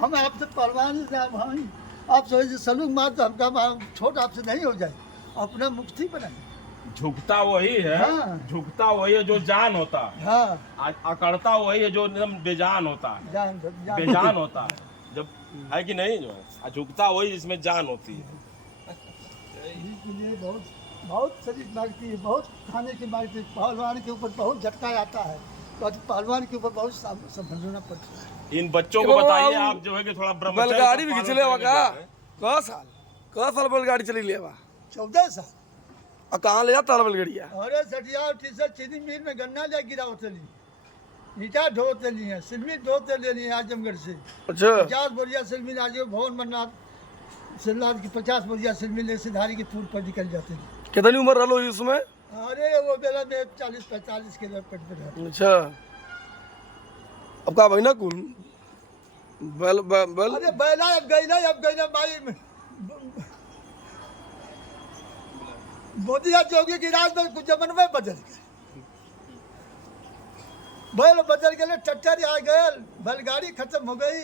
हम आपसे पहलवान भाई, आप सोचिए सलूक मार तो हमका छोट आपसे नहीं हो जाए, अपना मुक्ति बनाए। झुकता वही है, हाँ। झुकता वही है जो जान होता है, हाँ अकड़ता वही है जो एकदम बेजान होता है, जान बेजान होता है जब, है कि नहीं, जो है झुकता वही जिसमें जान होती है। के लिए बहुत बहुत शरीर मांगती है, बहुत खाने की मांगती है। पहलवान के ऊपर बहुत झटका आता है, तो पहलवान के ऊपर बहुत समझना पड़ता है। इन बच्चों को बताइए आप जो है कि थोड़ा ब्रह्मचर्य बैलगाड़ी का भी पालन खिंचले करेंगे का जो है। क साल बैलगाड़ी चली लेवा 14 साल। और कहाँ ले जाता बैलगाड़िया? अरे सटिया टीसर चीनी मिल में गन्ना ले गिरा उतली, ईटा ढोते लिए हैं, सिलमिट ढोते ले लिए आजमगढ़ से। अच्छा 50 बोरिया सिलमिट आज भवन बनना, सिल्लाद की 50 बोरिया सिलमिट ले सिधारी के टूर पर निकल जाते थे। कितनी उम्र रहो उसमें? अरे वो बेला में 40-45 के पेट पे रहते। अच्छा अब का भाई ना कुल बैल बैल अरे बैला अब गई ना भाई मोदी जोगी की राज में कुछ जमन में बदल गए, बैल बदल गए, ट्रैक्टर आ गए, बैलगाड़ी खत्म हो गई,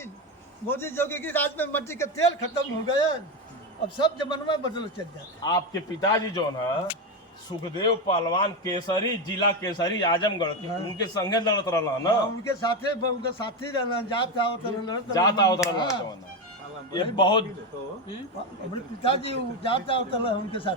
मोदी जोगी की राज में मिट्टी का तेल खत्म हो गया, अब सब जमन में बदल चल जाते। आपके पिताजी जो है सुखदेव पहलवान केसरी, जिला केसरी आजमगढ़ के, उनके संगे लड़त रहा ना, उनके साथी रहना, जाता होता रहा। ये बहुत हमारे पिताजी जाता होता उनके साथ।